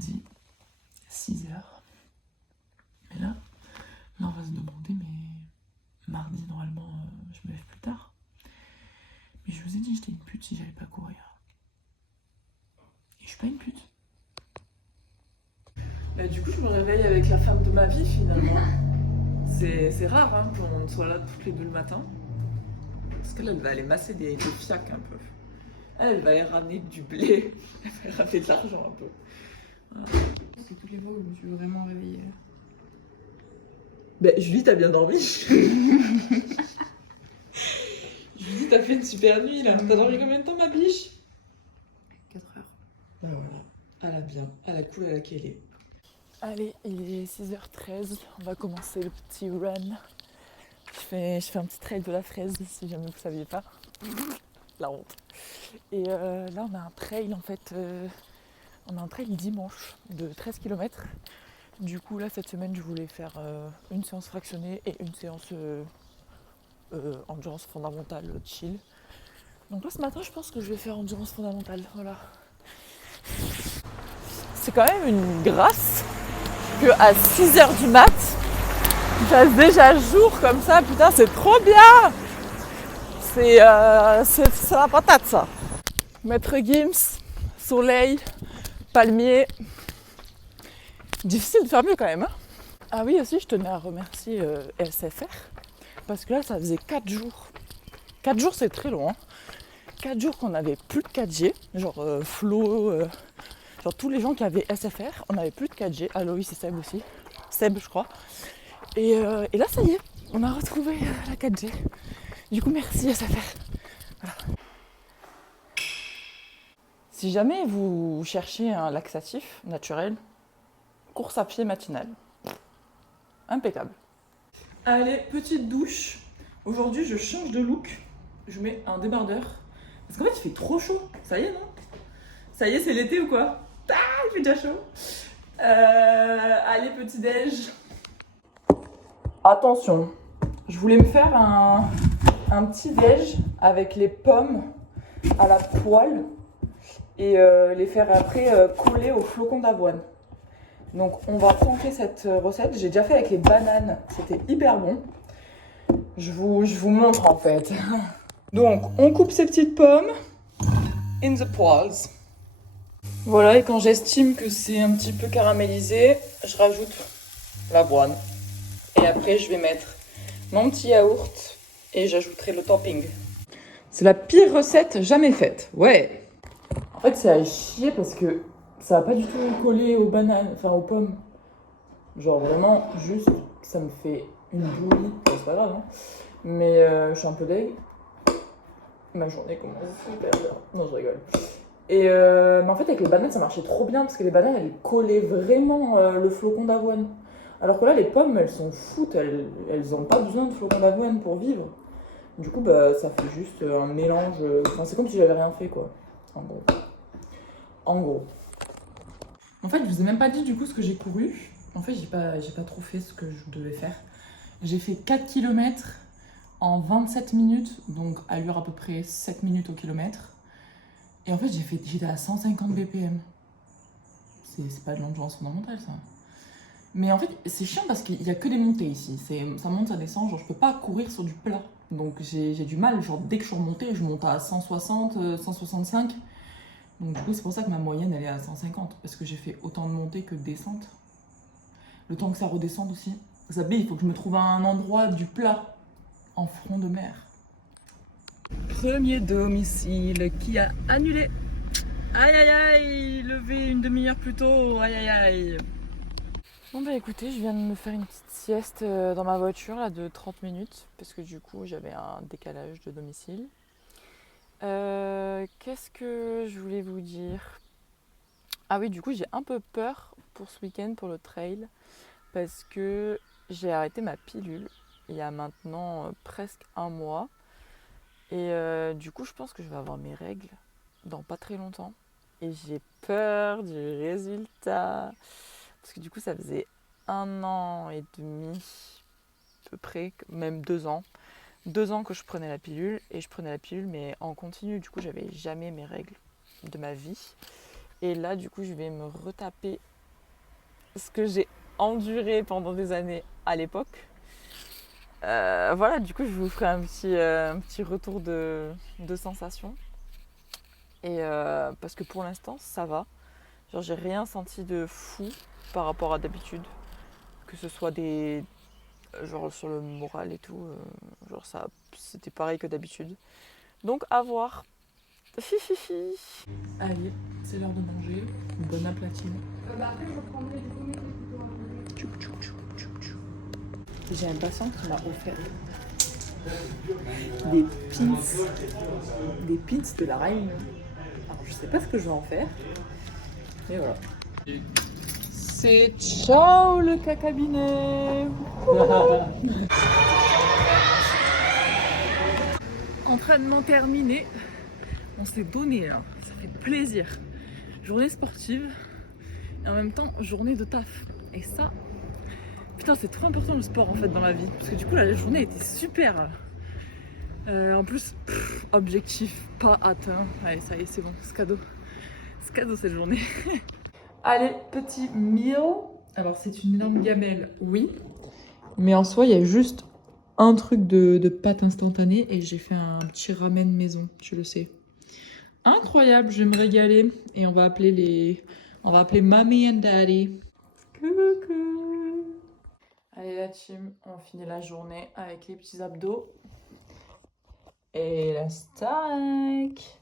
mardi, 6h. Mais là, on va se demander, mais mardi, normalement, je me lève plus tard. Mais je vous ai dit, j'étais une pute si j'allais pas courir. Et je suis pas une pute. Bah, du coup, je me réveille avec la femme de ma vie, finalement. C'est rare hein, qu'on soit là toutes les deux le matin. Parce que là, elle va aller masser des fiacs un peu. Elle va aller ramener du blé. Elle va aller ramener de l'argent un peu. Voilà. C'est toutes les fois où je me suis vraiment réveillée. Ben, Julie, t'as bien dormi. Julie, t'as fait une super nuit là. T'as dormi combien de temps, ma biche? 4 heures. Ben voilà. Elle a bien. Elle a cool à laquelle elle est. Allez, il est 6h13. On va commencer le petit run. Je fais un petit trail de la fraise, si jamais vous ne saviez pas. La honte. Et là, on a un trail en fait. On a un trail dimanche de 13 km. Du coup, là, cette semaine, je voulais faire une séance fractionnée et une séance endurance fondamentale chill. Donc là, ce matin, je pense que je vais faire endurance fondamentale. Voilà. C'est quand même une grâce qu'à 6h du mat, il fasse déjà jour comme ça. Putain, c'est trop bien. C'est la patate, ça. Maître Gims, soleil, palmier. Difficile de faire mieux quand même. Hein. Ah oui, aussi, je tenais à remercier SFR. Parce que là, ça faisait 4 jours. 4 jours, c'est très long. Hein. 4 jours qu'on n'avait plus de 4G. Genre Flo, genre tous les gens qui avaient SFR, on n'avait plus de 4G. Aloïs et Seb aussi. Seb, je crois. Et là, ça y est, on a retrouvé la 4G. Du coup, merci SFR. Voilà. Si jamais vous cherchez un laxatif naturel, course à pied matinale. Impeccable. Allez, petite douche. Aujourd'hui, je change de look. Je mets un débardeur. Parce qu'en fait, il fait trop chaud. Ça y est, non? Ça y est, c'est l'été ou quoi? Ah, il fait déjà chaud. Allez, petit déj. Attention, je voulais me faire un petit déj avec les pommes à la poêle et les faire après coller au flocon d'avoine. Donc on va tenter cette recette. J'ai déjà fait avec les bananes, c'était hyper bon. Je vous montre en fait. Donc on coupe ces petites pommes in the poils. Voilà, et quand j'estime que c'est un petit peu caramélisé, je rajoute l'avoine. Et après je vais mettre mon petit yaourt et j'ajouterai le topping. C'est la pire recette jamais faite, ouais. En fait c'est à chier parce que ça va pas du tout coller aux bananes, enfin aux pommes. Genre vraiment, juste, ça me fait une bouillie. Bon, c'est pas grave, hein. Mais je suis un peu deg. Ma journée commence super bien. Non, je rigole. Et mais en fait, avec les bananes, ça marchait trop bien parce que les bananes, elles collaient vraiment le flocon d'avoine. Alors que là, les pommes, elles s'en foutent. Elles ont pas besoin de flocon d'avoine pour vivre. Du coup, bah, ça fait juste un mélange. Enfin, c'est comme si j'avais rien fait, quoi. En gros. En gros. En fait, je vous ai même pas dit du coup ce que j'ai couru. En fait, j'ai pas trop fait ce que je devais faire. J'ai fait 4 km en 27 minutes, donc allure à peu près 7 minutes au kilomètre. Et en fait, j'étais à 150 BPM. C'est pas de l'endurance fondamentale, ça. Mais en fait, c'est chiant parce qu'il y a que des montées ici. Ça monte, ça descend, genre je peux pas courir sur du plat. Donc j'ai du mal, genre dès que je suis remontée, je monte à 160, 165. Donc du coup, c'est pour ça que ma moyenne, elle est à 150. Parce que j'ai fait autant de montées que de descentes. Le temps que ça redescende aussi. Zabé, il faut que je me trouve un endroit du plat, en front de mer. Premier domicile qui a annulé. Aïe aïe aïe, levé une demi-heure plus tôt, aïe aïe aïe. Bon bah écoutez, je viens de me faire une petite sieste dans ma voiture là, de 30 minutes. Parce que du coup, j'avais un décalage de domicile. Qu'est-ce que je voulais vous dire? Ah oui, du coup, j'ai un peu peur pour ce week-end, pour le trail. Parce que j'ai arrêté ma pilule il y a maintenant presque un mois. Et du coup, je pense que je vais avoir mes règles dans pas très longtemps. Et j'ai peur du résultat. Parce que du coup, ça faisait 1 an et demi, à peu près, même 2 ans. 2 ans que je prenais la pilule. Et je prenais la pilule, mais en continu. Du coup, j'avais jamais mes règles de ma vie. Et là, du coup, je vais me retaper ce que j'ai enduré pendant des années à l'époque. Voilà, du coup, je vous ferai un petit retour de sensations. Et parce que pour l'instant, ça va. Genre, j'ai rien senti de fou par rapport à d'habitude. Que ce soit genre sur le moral et tout. Genre, ça, c'était pareil que d'habitude. Donc, à voir. Fififi. Allez, c'est l'heure de manger. Bon appétit. J'ai un patient qui m'a offert des pins de la Réunion. Alors je sais pas ce que je vais en faire, mais voilà. C'est ciao le cacabinet. Entraînement terminé. On s'est donné là, ça fait plaisir. Journée sportive et en même temps journée de taf. Et ça, putain, c'est trop important le sport en fait dans la vie. Parce que du coup la journée était super. En plus, objectif pas atteint. Allez, ça y est, c'est bon, c'est cadeau. C'est cadeau cette journée. Allez, petit meal. Alors, c'est une énorme gamelle, oui. Mais en soi, il y a juste un truc de pâte instantanée et j'ai fait un petit ramen maison, tu le sais. Incroyable, je vais me régaler. Et on va appeler Mommy and Daddy. Coucou. Allez, la team, on finit la journée avec les petits abdos. Et la stack.